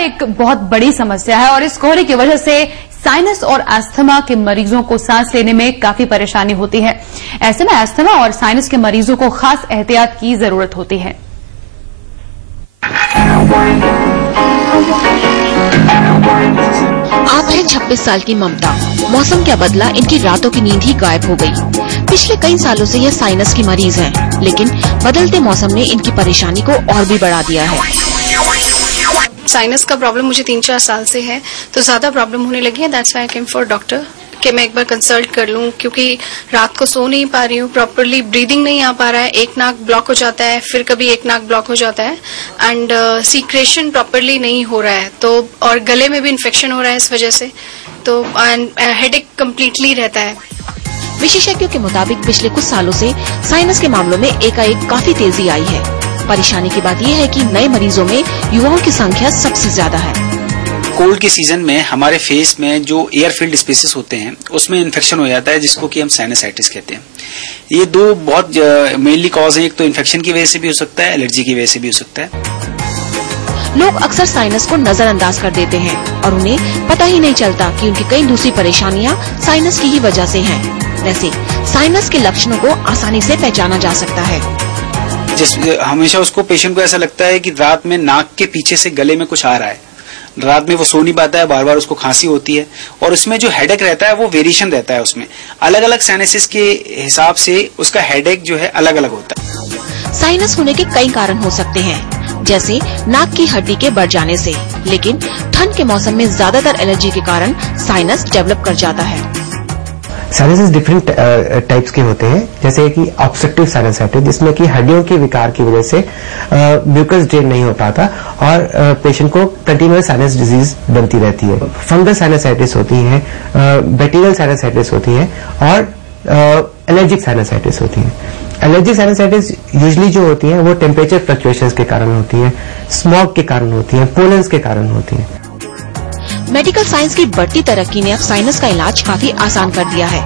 एक बहुत बड़ी समस्या है और इस कोहरे की वजह से साइनस और अस्थमा के मरीजों को सांस लेने में काफी परेशानी होती है। ऐसे में अस्थमा और साइनस के मरीजों को खास एहतियात की जरूरत होती है। आप हैं 26 साल की ममता। मौसम क्या बदला, इनकी रातों की नींद ही गायब हो गई। पिछले कई सालों से ये साइनस की मरीज हैं, लेकिन बदलते मौसम ने इनकी परेशानी को और भी बढ़ा दिया है। साइनस का प्रॉब्लम मुझे 3-4 साल से है, तो ज्यादा प्रॉब्लम होने लगी है। That's why I came for doctor कि मैं एक बार कंसल्ट कर लूं, क्योंकि रात को सो नहीं पा रही हूँ, प्रॉपरली ब्रीदिंग नहीं आ पा रहा है, एक नाक ब्लॉक हो जाता है, फिर कभी एक नाक ब्लॉक हो जाता है एंड सीक्रेशन प्रॉपरली नहीं हो रहा है, तो और गले में भी इन्फेक्शन हो रहा है इस वजह से, तो हेडेक कम्प्लीटली रहता है। विशेषज्ञों के मुताबिक पिछले कुछ सालों से साइनस के मामलों में एकाएक काफी तेजी आई है। परेशानी की बात यह है कि नए मरीजों में युवाओं की संख्या सबसे ज्यादा है। कोल्ड के सीजन में हमारे फेस में जो एयर फील्ड स्पेसेस होते हैं उसमें इन्फेक्शन हो जाता है, जिसको कि हम साइनसाइटिस कहते हैं। ये दो बहुत मेनली कॉज है, एक तो इन्फेक्शन की वजह से भी हो सकता है, एलर्जी की वजह से भी हो सकता है। लोग अक्सर साइनस को नजरअंदाज कर देते हैं और उन्हें पता ही नहीं चलता कि उनकी कई दूसरी परेशानियां साइनस की ही वजह से हैं। वैसे साइनस के लक्षणों को आसानी से पहचाना जा सकता है। हमेशा उसको पेशेंट को ऐसा लगता है कि रात में नाक के पीछे से गले में कुछ आ रहा है, रात में वो सो नहीं पाता है, बार बार उसको खांसी होती है, और उसमें जो हेडेक रहता है वो वेरिएशन रहता है। उसमें अलग अलग साइनसिस के हिसाब से उसका हेडेक जो है अलग अलग होता है। साइनस होने के कई कारण हो सकते हैं, जैसे नाक की हड्डी के बढ़ जाने से, लेकिन ठंड के मौसम में ज्यादातर एलर्जी के कारण साइनस डेवलप कर जाता है। साइनसिस डिफरेंट टाइप्स के होते हैं, जैसे कि ऑब्स्ट्रक्टिव साइनसाइटिस, जिसमें कि हड्डियों के विकार की वजह से म्यूकस ड्रेन नहीं हो पाता और पेशेंट को कंटिन्यूअस साइनस डिजीज बनती रहती है। फंगल साइनसाइटिस होती है, बैक्टीरियल साइनसाइटिस होती है और एलर्जिक साइनसाइटिस होती है। एलर्जिक साइनसाइटिस यूजुअली जो होती है वो टेम्परेचर फ्लक्चुएशंस के कारण होती है, स्मॉग के कारण होती है, पोलेंस के कारण होती है। मेडिकल साइंस की बढ़ती तरक्की ने अब साइनस का इलाज काफी आसान कर दिया है।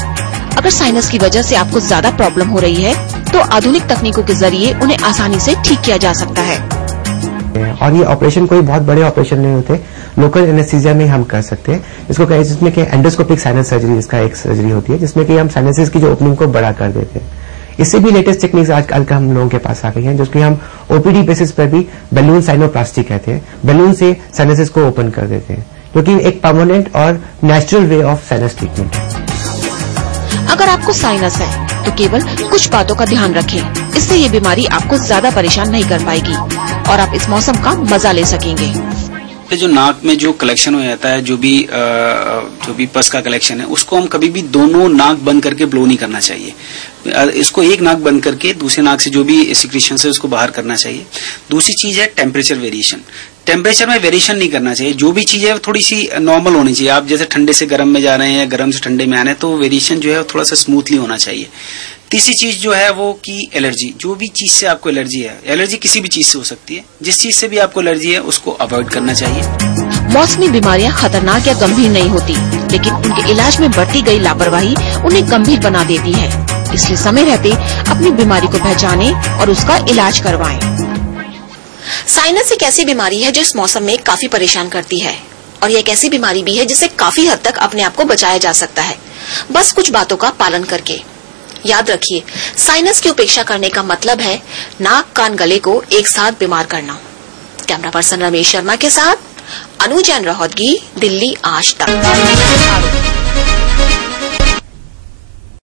अगर साइनस की वजह से आपको ज्यादा प्रॉब्लम हो रही है, तो आधुनिक तकनीकों के जरिए उन्हें आसानी से ठीक किया जा सकता है। और ये ऑपरेशन कोई बहुत बड़े ऑपरेशन नहीं होते, लोकल एनेस्थीसिया में हम कर सकते हैं। इसको कहें जिसमें कि एंडोस्कोपिक साइनस सर्जरी, इसका एक सर्जरी होती है जिसमें कि हम साइनसेस की जो ओपनिंग को बड़ा कर देते हैं। इससे भी लेटेस्ट टेक्निक्स आजकल हम लोगों के पास आ गई हैं, जिसकी हम ओपीडी बेसिस पर भी बैलून साइनोप्लास्टी कहते हैं। बैलून से साइनसेस को ओपन कर देते हैं, क्योंकि एक परमानेंट और natural way of sinus treatment है। अगर आपको साइनस है तो केवल कुछ बातों का ध्यान रखें, इससे ये बीमारी आपको ज्यादा परेशान नहीं कर पाएगी और आप इस मौसम का मजा ले सकेंगे। जो नाक में जो कलेक्शन हो जाता है, जो भी पस का कलेक्शन है, उसको हम कभी भी दोनों नाक बंद करके ब्लो नहीं करना चाहिए। इसको एक नाक बंद करके दूसरे नाक से जो भी सिक्रीशन है उसको बाहर करना चाहिए। दूसरी चीज है टेम्परेचर वेरिएशन। टेम्परेचर में वेरिएशन नहीं करना चाहिए, जो भी चीज है थोड़ी सी नॉर्मल होनी चाहिए। आप जैसे ठंडे से गर्म में जा रहे हैं या गर्म से ठंडे में आ रहे हैं, तो वेरिएशन जो है थोड़ा सा स्मूथली होना चाहिए। तीसरी चीज जो है वो कि एलर्जी, जो भी चीज से आपको एलर्जी है, एलर्जी किसी भी चीज से हो सकती है, जिस चीज से भी आपको एलर्जी है उसको अवॉइड करना चाहिए। मौसमी बीमारियां खतरनाक या गंभीर नहीं होती, लेकिन उनके इलाज में बढ़ती गई लापरवाही उन्हें गंभीर बना देती है। इसलिए समय रहते अपनी बीमारी को पहचानें और उसका इलाज करवाएं। साइनस एक ऐसी बीमारी है जो इस मौसम में काफी परेशान करती है, और यह एक ऐसी बीमारी भी है जिससे काफी हद तक अपने आप को बचाया जा सकता है, बस कुछ बातों का पालन करके। याद रखिए, साइनस की उपेक्षा करने का मतलब है नाक कान गले को एक साथ बीमार करना। कैमरा पर्सन रमेश शर्मा के साथ अनु जैन, दिल्ली आज तक।